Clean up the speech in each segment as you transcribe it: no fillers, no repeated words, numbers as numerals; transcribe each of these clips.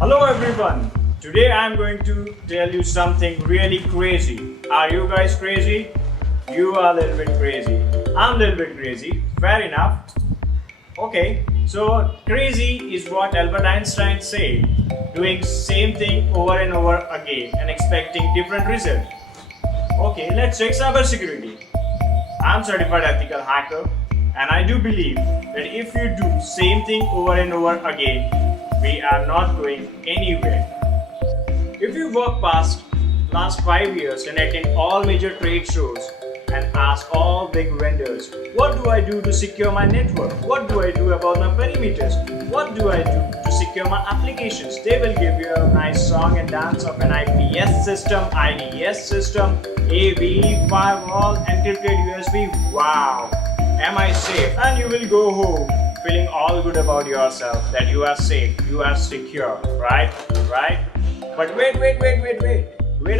Hello everyone. Today I am going to tell you something really crazy. Are you guys crazy? You are a little bit crazy. I'm a little bit crazy. Fair enough. Okay, so crazy is what Albert Einstein said. Doing same thing over and over again and expecting different results. Okay, let's check cybersecurity. I'm certified ethical hacker and I do believe that if you do same thing over and over again, we are not going anywhere. If you work past last 5 years and attend all major trade shows and ask all big vendors, what do I do to secure my network? What do I do about my perimeters? What do I do to secure my applications? They will give you a nice song and dance of an IPS system, IDS system, AV, firewall, encrypted USB. Wow! Am I safe? And you will go home feeling all good about yourself that you are safe, you are secure, right? But wait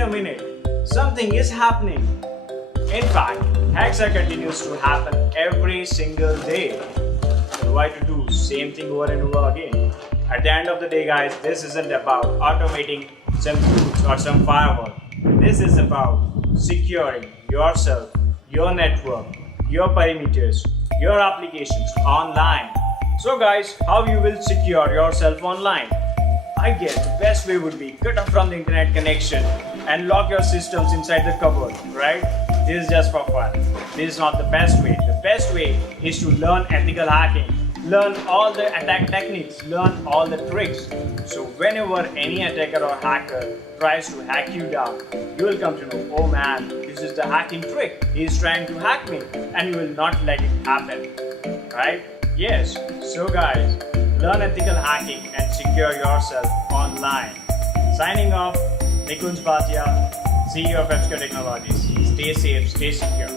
a minute. Something is happening. In fact, hacks are continues to happen every single day. So why to do same thing over and over again? At the end of the day, guys, this isn't about automating some tools or some firewall. This is about securing yourself, your network, your perimeters, your applications online. So guys, how you will secure yourself online? I guess the best way would be cut off from the internet connection and lock your systems inside the cupboard, right? This is just for fun. This is not the best way. The best way is to learn ethical hacking. Learn all the attack techniques, learn all the tricks. So whenever any attacker or hacker tries to hack you down, you will come to know, oh man, this is the hacking trick. He is trying to hack me, and you will not let it happen. Right? Yes. So guys, learn ethical hacking and secure yourself online. Signing off, Nikunj Bhatia, CEO of EBSCO Technologies. Stay safe, stay secure.